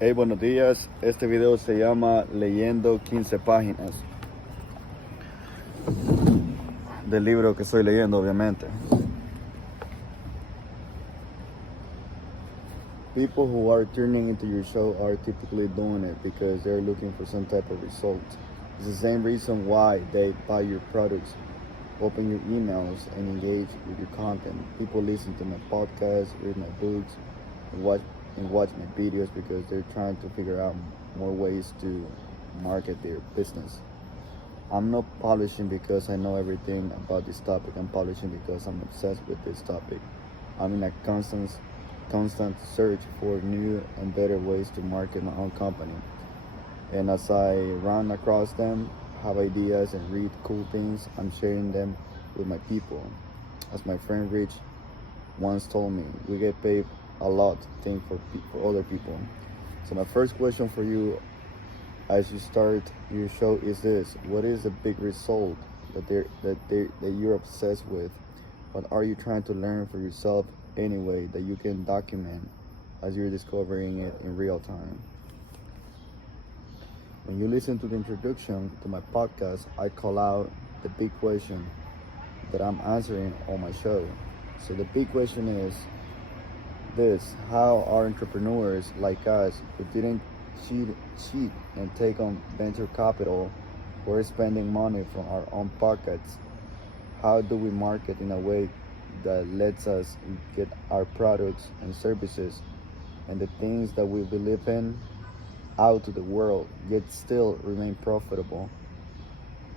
Hey, buenos días. Este video se llama Leyendo 15 páginas. Del libro que estoy leyendo, obviamente. People who are tuning into your show are typically doing it because they're looking for some type of result. It's the same reason why they buy your products, open your emails, and engage with your content. People listen to my podcast, read my books, and watch my videos because they're trying to figure out more ways to market their business. I'm not publishing because I know everything about this topic. I'm publishing because I'm obsessed with this topic. I'm in a constant search for new and better ways to market my own company. And as I run across them, have ideas and read cool things, I'm sharing them with my people. As my friend Rich once told me, we get paid a lot to think for other people. So my first question for you as you start your show is this: what is the big result that you're obsessed with? What are you trying to learn for yourself anyway that you can document as you're discovering it in real time? When you listen to the introduction to my podcast, I call out the big question that I'm answering on my show. So the big question is this: how are entrepreneurs like us who didn't cheat and take on venture capital or spending money from our own pockets, how do we market in a way that lets us get our products and services and the things that we believe in out to the world, yet still remain profitable?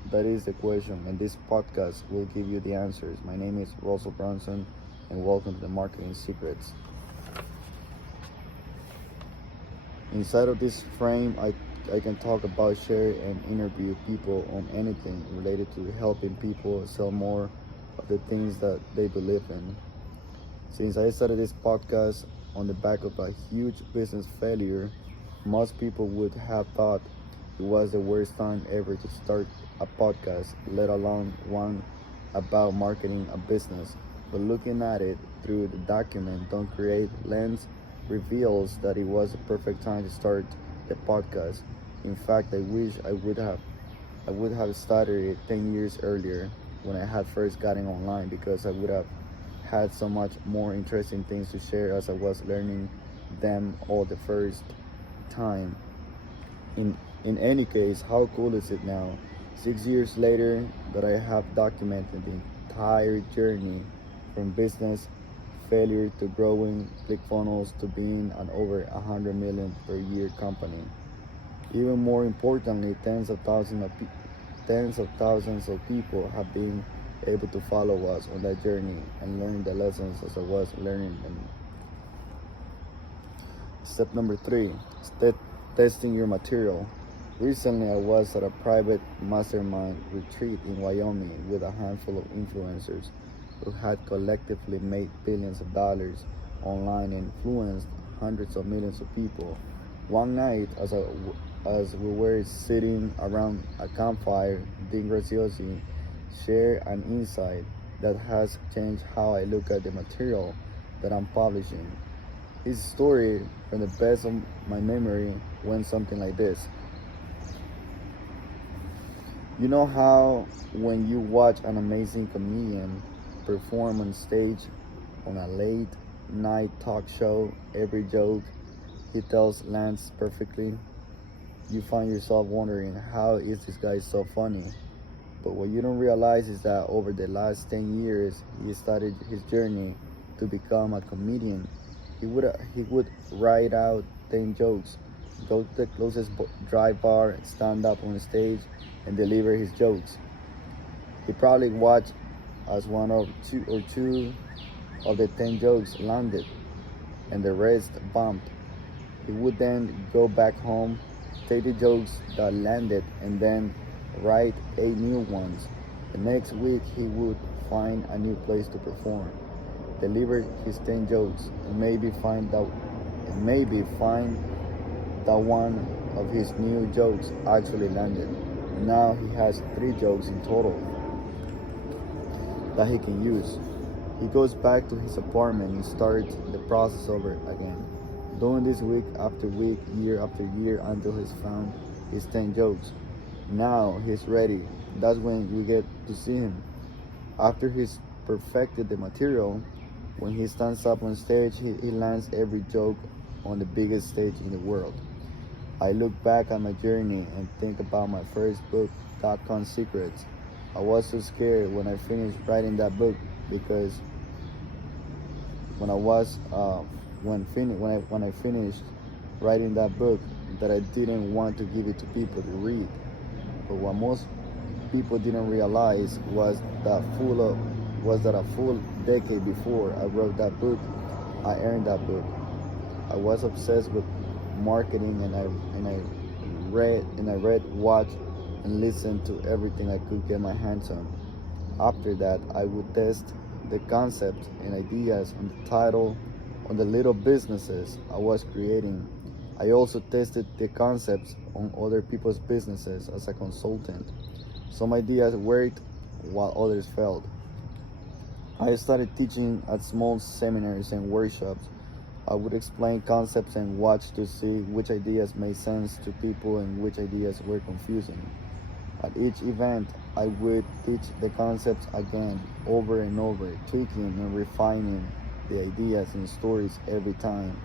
That is the question, and this podcast will give you the answers. My name is Russell Bronson, and welcome to the Marketing Secrets. Inside of this frame, I can talk about, share, and interview people on anything related to helping people sell more of the things that they believe in. Since I started this podcast on the back of a huge business failure, most people would have thought it was the worst time ever to start a podcast, let alone one about marketing a business. But looking at it through the document Don't Create lens reveals that it was the perfect time to start the podcast. In fact, I wish I would have started it 10 years earlier when I had first gotten online, because I would have had so much more interesting things to share as I was learning them all the first time. In any case, how cool is it now, 6 years later, that I have documented the entire journey from business failure to growing ClickFunnels to being an over 100 million per year company. Even more importantly, tens of thousands of people have been able to follow us on that journey and learn the lessons as I was learning them. Step number 3, testing your material. Recently, I was at a private mastermind retreat in Wyoming with a handful of influencers who had collectively made billions of dollars online and influenced hundreds of millions of people. One night, as we were sitting around a campfire, Dean Graziosi shared an insight that has changed how I look at the material that I'm publishing. His story, from the best of my memory, went something like this. You know how when you watch an amazing comedian perform on stage on a late night talk show, every joke he tells lands perfectly? You find yourself wondering, how is this guy so funny? But what you don't realize is that over the last 10 years, he started his journey to become a comedian. He would write out 10 jokes, go to the closest dry bar, stand up on stage, and deliver his jokes. He probably watched as one or two of the 10 jokes landed and the rest bombed. He would then go back home, take the jokes that landed, and then write 8 new ones. The next week he would find a new place to perform, deliver his 10 jokes, and maybe find that one of his new jokes actually landed. Now he has 3 jokes in total that he can use. He goes back to his apartment and starts the process over again. doing this week after week, year after year, until he's found his 10 jokes. Now he's ready. That's when you get to see him. After he's perfected the material, when he stands up on stage, he lands every joke on the biggest stage in the world. I look back at my journey and think about my first book, .com Secrets. I was so scared when I finished writing that book because when I finished writing that book, that I didn't want to give it to people to read. But what most people didn't realize was that a full decade before I wrote that book, I earned that book. I was obsessed with marketing, and I read, watched, and listened to everything I could get my hands on. After that, I would test the concepts and ideas on the title, on the little businesses I was creating. I also tested the concepts on other people's businesses as a consultant. Some ideas worked while others failed. I started teaching at small seminars and workshops. I would explain concepts and watch to see which ideas made sense to people and which ideas were confusing. At each event, I would teach the concepts again, over and over, tweaking and refining the ideas and stories every time.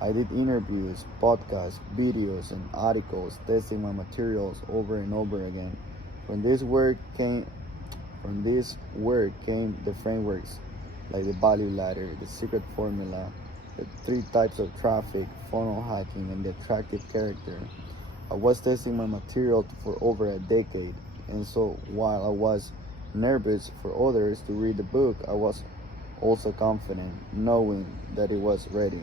I did interviews, podcasts, videos, and articles, testing my materials over and over again. From this work came the frameworks, like the value ladder, the secret formula, the 3 types of traffic, funnel hacking, and the attractive character. I was testing my material for over a decade, and so while I was nervous for others to read the book, I was also confident, knowing that it was ready.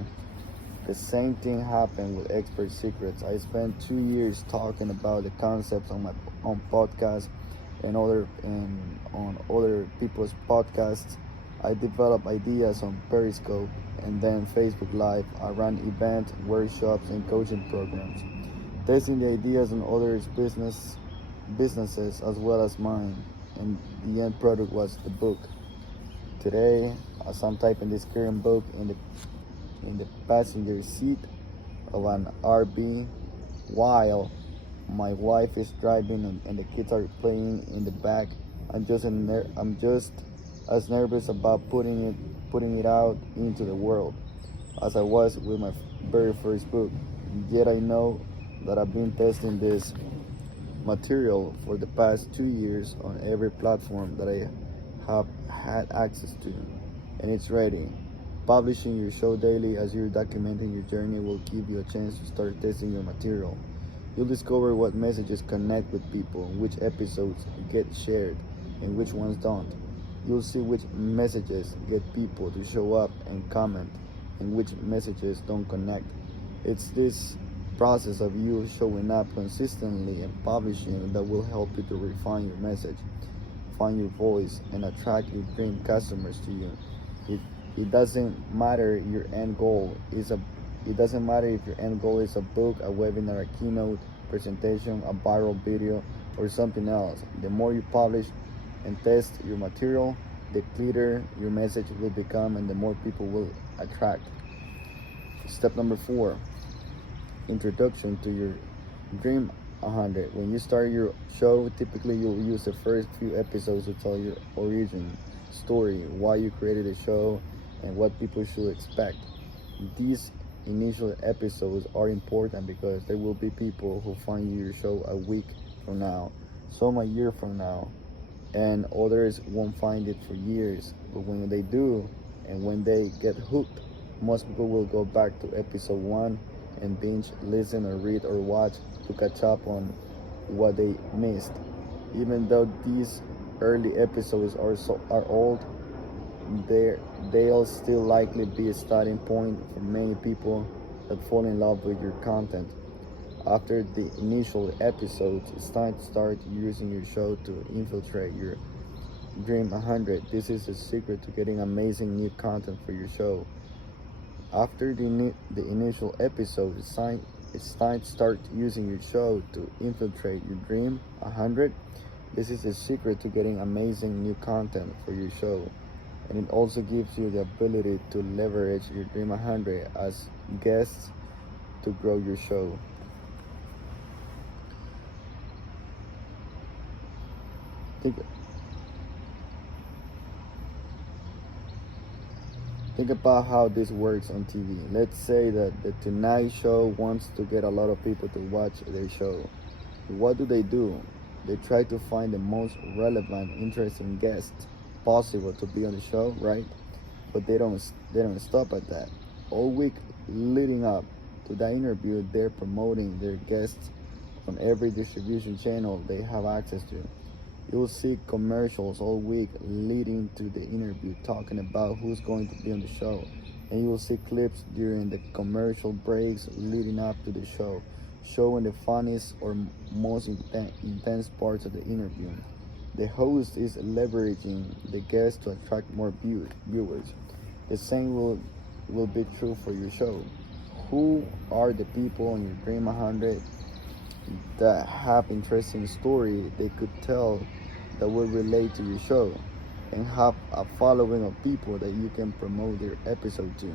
The same thing happened with Expert Secrets. I spent 2 years talking about the concepts on podcasts and on other people's podcasts. I developed ideas on Periscope and then Facebook Live. I ran events, workshops, and coaching programs, testing the ideas on others' businesses as well as mine, and the end product was the book. Today, as I'm typing this current book in the passenger seat of an RV while my wife is driving and the kids are playing in the back, I'm just as nervous about putting it out into the world as I was with my very first book. Yet I know that I've been testing this material for the past 2 years on every platform that I have had access to, and it's ready. Publishing your show daily as you're documenting your journey will give you a chance to start testing your material. You'll discover what messages connect with people, which episodes get shared, and which ones don't. You'll see which messages get people to show up and comment, and which messages don't connect. It's this process of you showing up consistently and publishing that will help you to refine your message, find your voice, and attract your dream customers to you. It doesn't matter your end goal is a It doesn't matter if your end goal is a book, a webinar, a keynote presentation, a viral video, or something else. The more you publish and test your material, the clearer your message will become and the more people will attract. Step number 4, introduction to your Dream 100. When you start your show, typically you'll use the first few episodes to tell your origin story, why you created the show, and what people should expect. These initial episodes are important because there will be people who find your show a week from now, some a year from now, and others won't find it for years. But when they do, and when they get hooked, most people will go back to episode 1 and binge, listen, or read or watch to catch up on what they missed. Even though these early episodes are old, they'll still likely be a starting point for many people that fall in love with your content. After the initial episodes, it's time to start using your show to infiltrate your Dream 100. This is the secret to getting amazing new content for your show. After the initial episode, it's time to start using your show to infiltrate your Dream 100. This is the secret to getting amazing new content for your show. And it also gives you the ability to leverage your Dream 100 as guests to grow your show. Think, think about how this works on TV. Let's say that the Tonight Show wants to get a lot of people to watch their show. What do? They try to find the most relevant, interesting guests possible to be on the show, right? But they don't stop at that. All week leading up to that interview, they're promoting their guests on every distribution channel they have access to. You'll see commercials all week leading to the interview talking about who's going to be on the show. And you will see clips during the commercial breaks leading up to the show, showing the funniest or most intense parts of the interview. The host is leveraging the guests to attract more viewers. The same will be true for your show. Who are the people on your Dream 100 that have interesting story they could tell that will relate to your show and have a following of people that you can promote their episode to?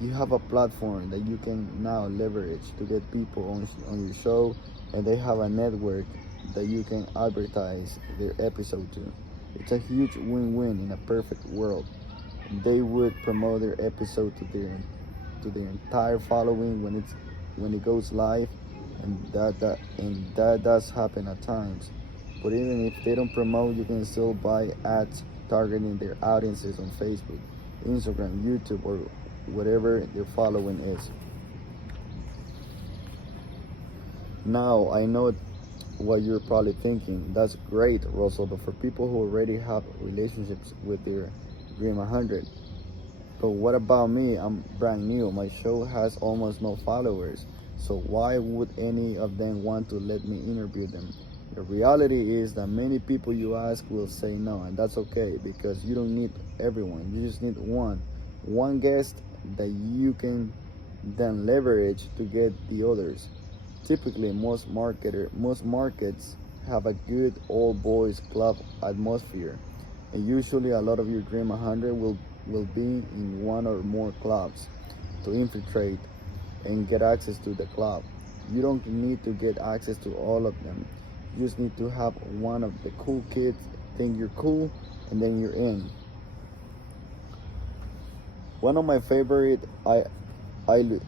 You have a platform that you can now leverage to get people on your show, and they have a network that you can advertise their episode to. It's a huge win-win in a perfect world. They would promote their episode to their entire following when it goes live, and that does happen at times. But even if they don't promote, you can still buy ads targeting their audiences on Facebook, Instagram, YouTube, or whatever their following is. Now, I know what you're probably thinking. That's great, Russell, but for people who already have relationships with their Dream 100. But what about me? I'm brand new. My show has almost no followers. So why would any of them want to let me interview them? The reality is that many people you ask will say no, and that's okay because you don't need everyone. You just need one guest that you can then leverage to get the others. Typically, most markets have a good old boys club atmosphere, and usually a lot of your Dream 100 will be in one or more clubs to infiltrate and get access to the club. You don't need to get access to all of them. You just need to have one of the cool kids think you're cool, and then you're in. One of my favorite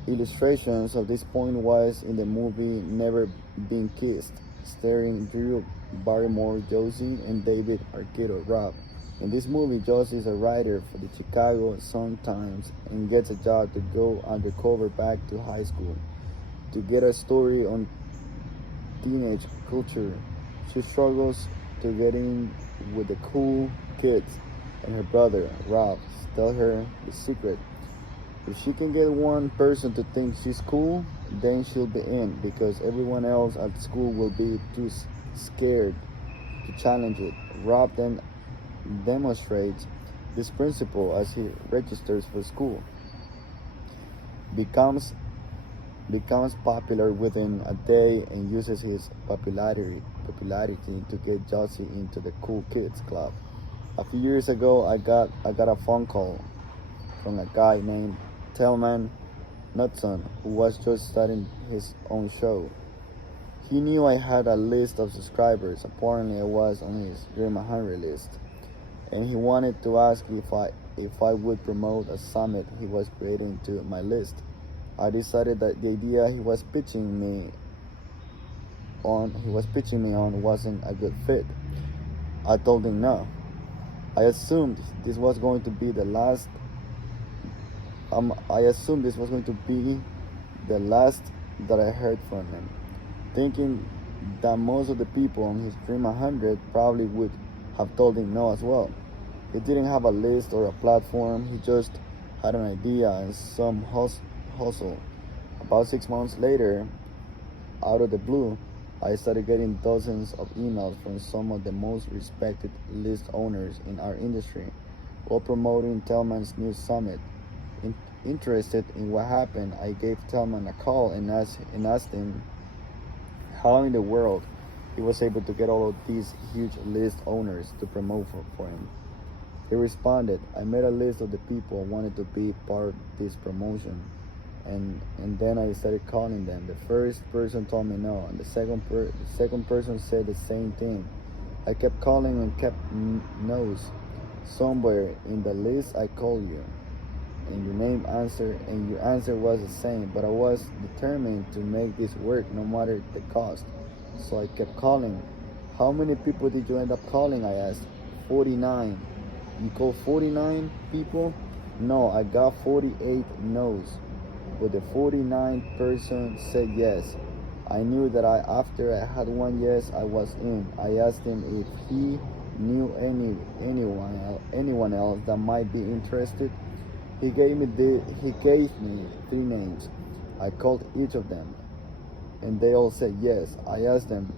illustrations of this point was in the movie Never Been Kissed, starring Drew Barrymore, Josie, and David Arquette Rob. In this movie, Josie is a writer for the Chicago Sun-Times and gets a job to go undercover back to high school to get a story on teenage culture. She struggles to get in with the cool kids, and her brother, Rob, tells her the secret. If she can get one person to think she's cool, then she'll be in, because everyone else at school will be too scared to challenge it. Rob then demonstrates this principle as he registers for school, becomes popular within a day, and uses his popularity to get Josie into the cool kids club. A few years ago, I got a phone call from a guy named Tillman Knudson, who was just starting his own show. He knew I had a list of subscribers. Apparently, I was on his Dream 100 list, and he wanted to ask if I would promote a summit he was creating to my list. I decided that the idea he was pitching me on wasn't a good fit. I told him no. I assumed this was going to be the last that I heard from him, thinking that most of the people on his Dream 100 probably would have told him no as well. He didn't have a list or a platform. He just had an idea and some hustle. About 6 months later, out of the blue, I started getting dozens of emails from some of the most respected list owners in our industry, while promoting Tillman's new summit. Interested in what happened, I gave Tillman a call and asked him how in the world he was able to get all of these huge list owners to promote for him. He responded, "I made a list of the people who wanted to be part of this promotion, and then I started calling them. The first person told me no, and the second person said the same thing. I kept calling and kept no's. Somewhere in the list I called you, and your answer was the same, but I was determined to make this work no matter the cost. So I kept calling. How many people did you end up calling? I asked. 49. You called 49 people? No, I got 48 no's, but the 49th person said yes. I knew that after I had one yes, I was in. I asked him if he knew anyone else that might be interested. He gave me 3 names. I called each of them, and they all said yes. I asked them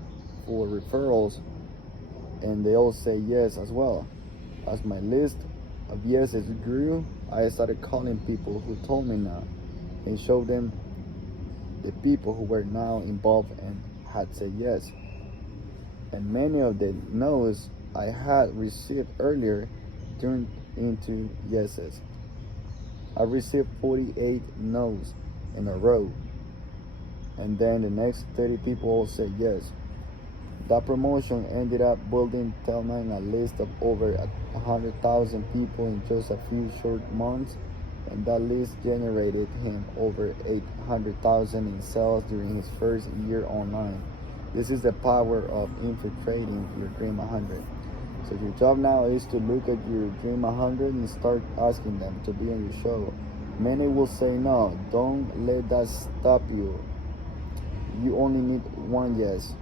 for referrals, and they all said yes as well. As my list of yeses grew, I started calling people who told me no, and showed them the people who were now involved and had said yes. And many of the no's I had received earlier turned into yeses. I received 48 no's in a row, and then the next 30 people all said yes. That promotion ended up building Tillman a list of over 100,000 people in just a few short months, and that list generated him over 800,000 in sales during his first year online. This is the power of infiltrating your Dream 100. So your job now is to look at your Dream 100 and start asking them to be on your show. Many will say no. Don't let that stop you. You only need one yes.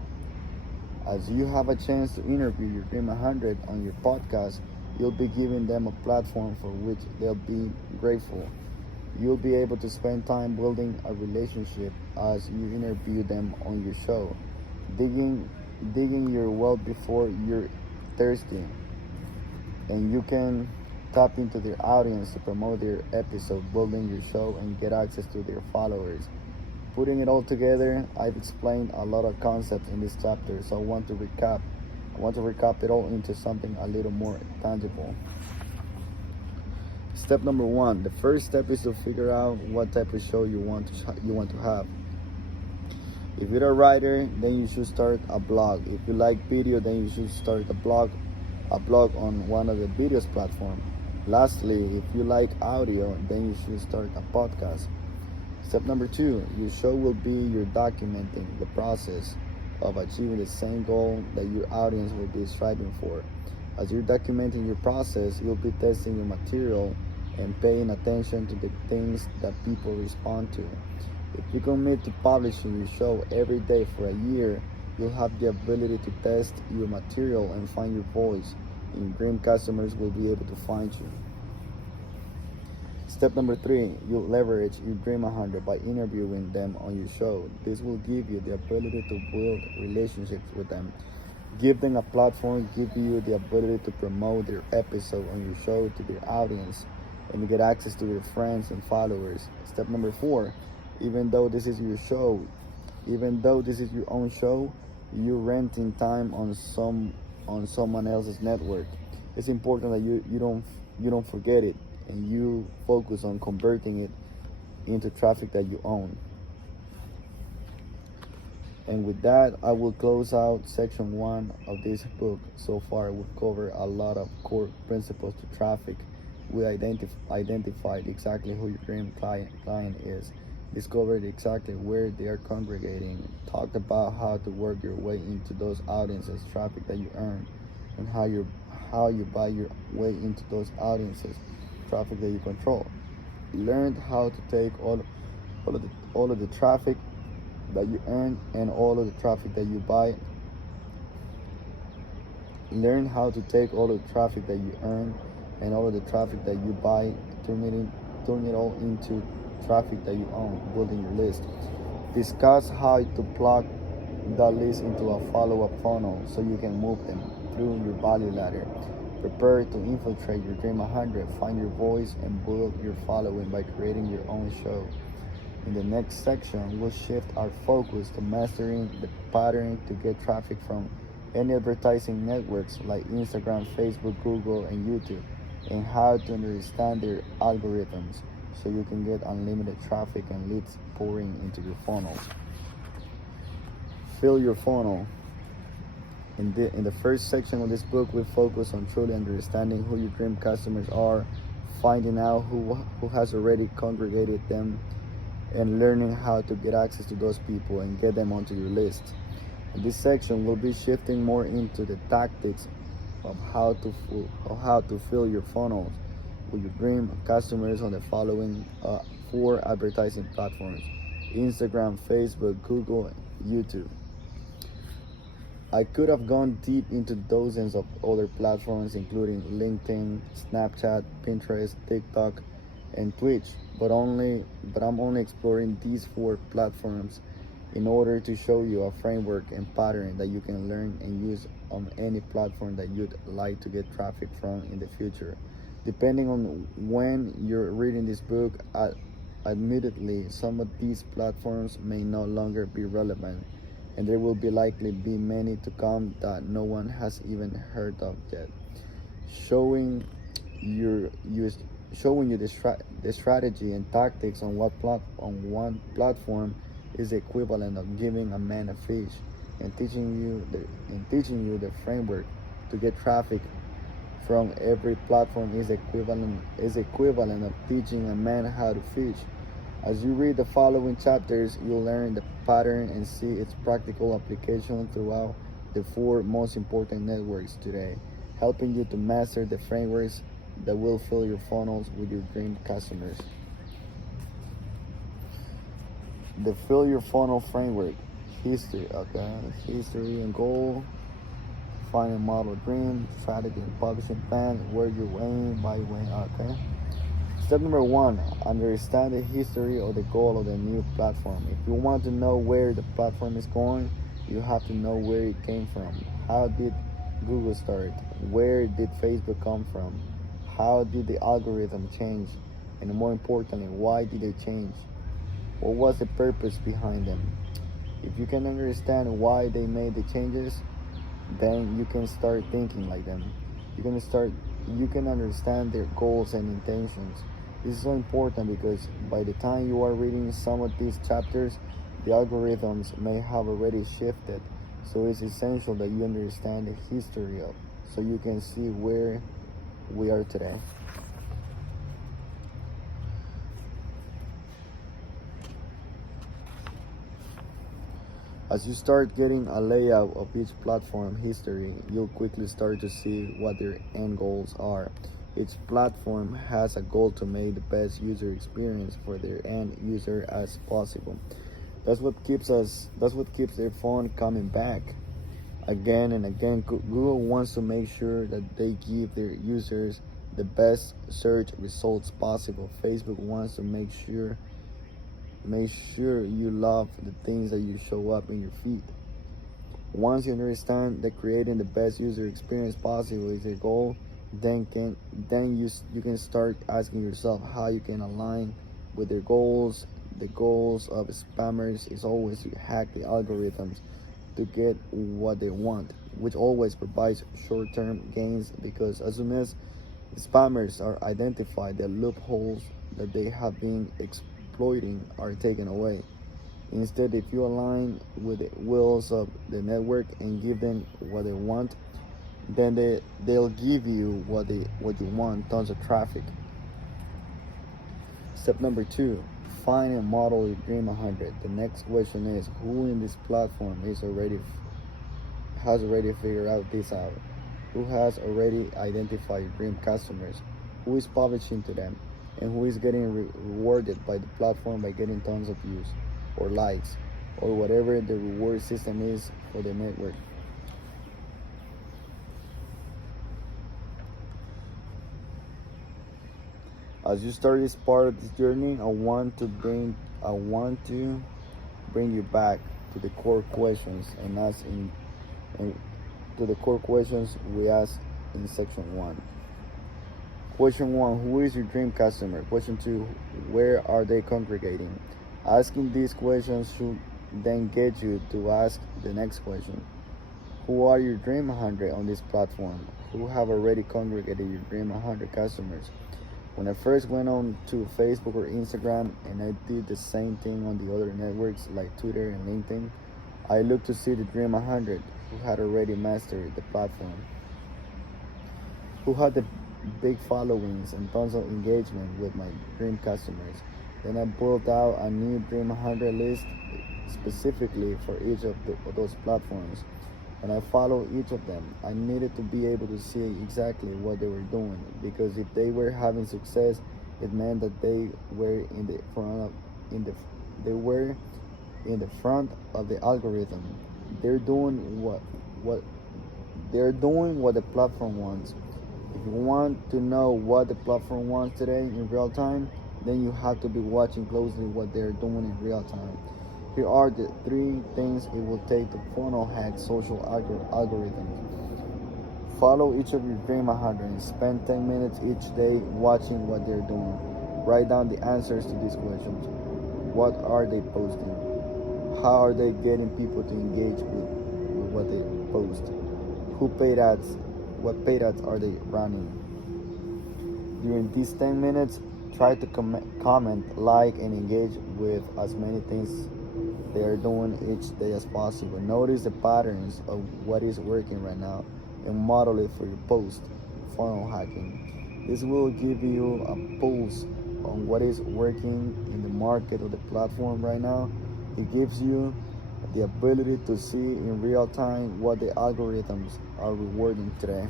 As you have a chance to interview your Dream 100 on your podcast, you'll be giving them a platform for which they'll be grateful. You'll be able to spend time building a relationship as you interview them on your show, digging your well before you're thirsty, and you can tap into their audience to promote their episode, building your show, and get access to their followers. Putting it all together, I've explained a lot of concepts in this chapter, so I want to recap it all into something a little more tangible. Step number 1. The first step is to figure out what type of show you want to have. If you're a writer, then you should start a blog. If you like video, then you should start a blog on one of the videos platform. Lastly, if you like audio, then you should start a podcast. Step number 2, your show will be your documenting the process of achieving the same goal that your audience will be striving for. As you're documenting your process, you'll be testing your material and paying attention to the things that people respond to. If you commit to publishing your show every day for a year, you'll have the ability to test your material and find your voice, and your dream customers will be able to find you. Step number 3, you'll leverage your Dream 100 by interviewing them on your show. This will give you the ability to build relationships with them. Give them a platform, give you the ability to promote their episode on your show to their audience, and get access to their friends and followers. Step number 4, even though this is your own show, you're renting time on someone else's network. It's important that you don't forget it, and you focus on converting it into traffic that you own. And with that, I will close out section 1 of this book. So far, we've covered a lot of core principles to traffic. We identified exactly who your dream client is, discovered exactly where they are congregating, talked about how to work your way into those audiences, traffic that you earn, and how you buy your way into those audiences, traffic that you control. Learned how to take all of the traffic that you earn and all of the traffic that you buy. Learn how to take all of the traffic that you earn and all of the traffic that you buy, turn it all into traffic that you own, building your list. Discuss how to plug that list into a follow-up funnel so you can move them through your value ladder. Prepare to infiltrate your Dream 100, find your voice, and build your following by creating your own show. In the next section, we'll shift our focus to mastering the pattern to get traffic from any advertising networks like Instagram, Facebook, Google, and YouTube, and how to understand their algorithms. so you can get unlimited traffic and leads pouring into your funnels. Fill your funnel. In the first section of this book, we focus on truly understanding who your dream customers are, finding out who has already congregated them, and learning how to get access to those people and get them onto your list. In this section, we'll be shifting more into the tactics of how to fill your funnels with your dream customers on the following 4 advertising platforms: Instagram, Facebook, Google, YouTube. I could have gone deep into dozens of other platforms, including LinkedIn, Snapchat, Pinterest, TikTok, and Twitch, but I'm only exploring these 4 platforms in order to show you a framework and pattern that you can learn and use on any platform that you'd like to get traffic from in the future. Depending on when you're reading this book, admittedly, some of these platforms may no longer be relevant, and there will likely be many to come that no one has even heard of yet. Showing you the strategy and tactics on one platform is the equivalent of giving a man a fish, and teaching you the framework to get traffic from every platform is equivalent of teaching a man how to fish. As you read the following chapters, you'll learn the pattern and see its practical application throughout the 4 most important networks today, helping you to master the frameworks that will fill your funnels with your dream customers. The Fill Your Funnel Framework. History and goal. Find a model dream. Strategy and publishing plan. Where you aim, by when. Okay. Step number 1, understand the history or the goal of the new platform. If you want to know where the platform is going, you have to know where it came from. How did Google start? Where did Facebook come from? How did the algorithm change? And more importantly, why did they change? What was the purpose behind them? If you can understand why they made the changes, then you can start thinking like them. You can understand their goals and intentions. This is so important because by the time you are reading some of these chapters, the algorithms may have already shifted. So it's essential that you understand the history of, so you can see where we are today. As you start getting a layout of each platform history, you'll quickly start to see what their end goals are. Each platform has a goal to make the best user experience for their end user as possible. That's what keeps their phone coming back again and again. Google wants to make sure that they give their users the best search results possible. Facebook wants to make sure you love the things that you show up in your feed. Once you understand that creating the best user experience possible is your goal, then you can start asking yourself how you can align with their goals. The goals of spammers is always to hack the algorithms to get what they want, which always provides short-term gains, because as soon as spammers are identified, the loopholes that they have been exploiting are taken away. Instead, if you align with the wills of the network and give them what they want, then they'll give you what you want, tons of traffic. Step number 2, find and model your Dream 100. The next question is, who in this platform has already figured out this out? Who has already identified your dream customers? Who is publishing to them? And who is getting rewarded by the platform by getting tons of views or likes or whatever the reward system is for the network? As you start this part of this journey, I want to bring you back to the core questions to the core questions we asked in section 1. Question 1, who is your dream customer? Question 2, where are they congregating? Asking these questions should then get you to ask the next question. Who are your Dream 100 on this platform? Who have already congregated your Dream 100 customers? When I first went on to Facebook or Instagram and I did the same thing on the other networks like Twitter and LinkedIn, I looked to see the Dream 100 who had already mastered the platform, who had the big followings and tons of engagement with my dream customers. Then I built out a new Dream 100 list specifically for each of those platforms. When I followed each of them, I needed to be able to see exactly what they were doing, because if they were having success, it meant that they were they were in the front of the algorithm. They're doing what they're doing what the platform wants. If you want to know what the platform wants today in real time, then you have to be watching closely what they're doing in real time. Here are the 3 things it will take to funnel hack social algorithms. Follow each of your Dream 100 and spend 10 minutes each day watching what they're doing. Write down the answers to these questions. What are they posting? How are they getting people to engage with what they post? Who paid ads? What paid ads are they running? During these 10 minutes, try to comment, like, and engage with as many things they are doing each day as possible. Notice the patterns of what is working right now and model it for your post. Funnel hacking. This will give you a pulse on what is working in the market or the platform right now. It gives you the ability to see in real time what the algorithms are rewarding today.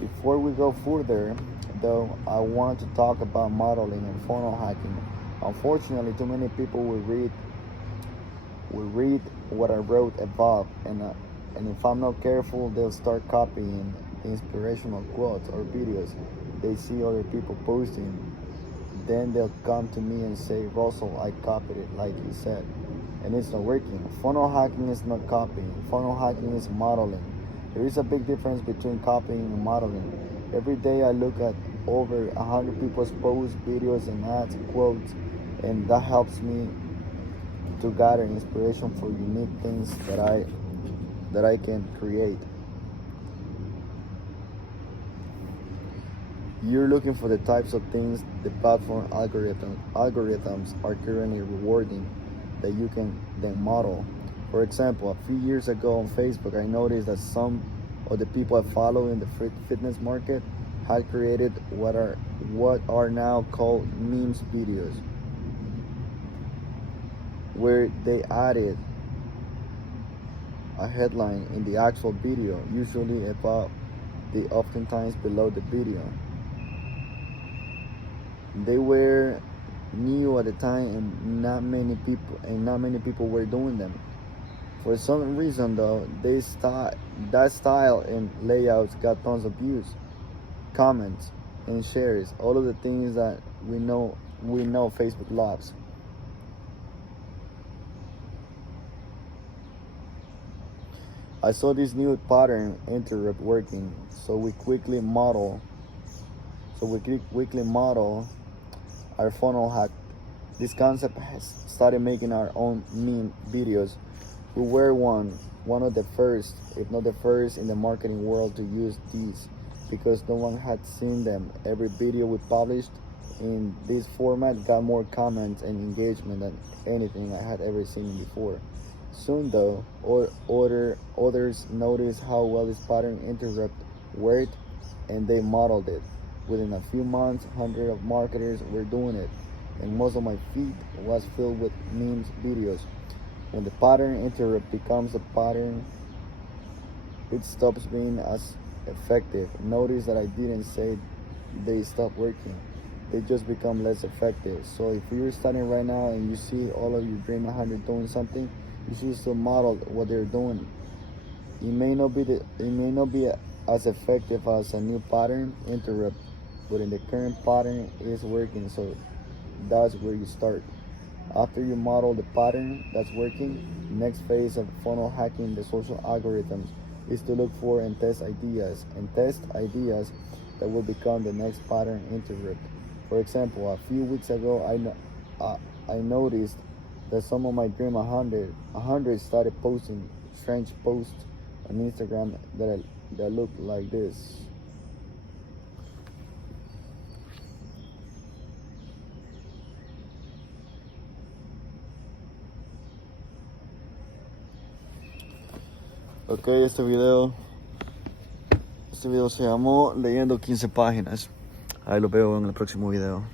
Before we go further, though, I want to talk about modeling and funnel hacking. Unfortunately, too many people will read what I wrote above, and if I'm not careful, they'll start copying inspirational quotes or videos they see other people posting. Then they'll come to me and say, Russell, I copied it like you said, and it's not working. Funnel hacking is not copying. Funnel hacking is modeling. There is a big difference between copying and modeling. Every day I look at over 100 people's posts, videos, and ads, quotes, and that helps me to gather inspiration for unique things that I can create. You're looking for the types of things the platform algorithms are currently rewarding that you can then model. For example, a few years ago on Facebook, I noticed that some of the people I follow in the fitness market had created what are now called memes videos, where they added a headline in the actual video, usually about the oftentimes below the video. They were new at the time, and not many people were doing them. For some reason, though, that style and layouts got tons of views, comments, and shares. All of the things that we know Facebook loves. I saw this new pattern interrupt working, so we quickly model our funnel hack. This concept has started making our own meme videos. We were one of the first, if not the first, in the marketing world to use these, because no one had seen them. Every video we published in this format got more comments and engagement than anything I had ever seen before. Soon, though, others noticed how well this pattern interrupt worked, and they modeled it. Within a few months, hundreds of marketers were doing it, and most of my feed was filled with memes videos. When the pattern interrupt becomes a pattern, it stops being as effective. Notice that I didn't say they stop working. They just become less effective. So if you're starting right now and you see all of your Dream 100 doing something, you should still model what they're doing. It may not be as effective as a new pattern interrupt, but in the current pattern is working, so that's where you start. After you model the pattern that's working, next phase of funnel hacking the social algorithms is to look for and test ideas that will become the next pattern interrupt. For example, a few weeks ago, I noticed that some of my Dream 100 started posting strange posts on Instagram that looked like this. Ok, este video se llamó Leyendo 15 páginas. Ahí lo veo en el próximo video.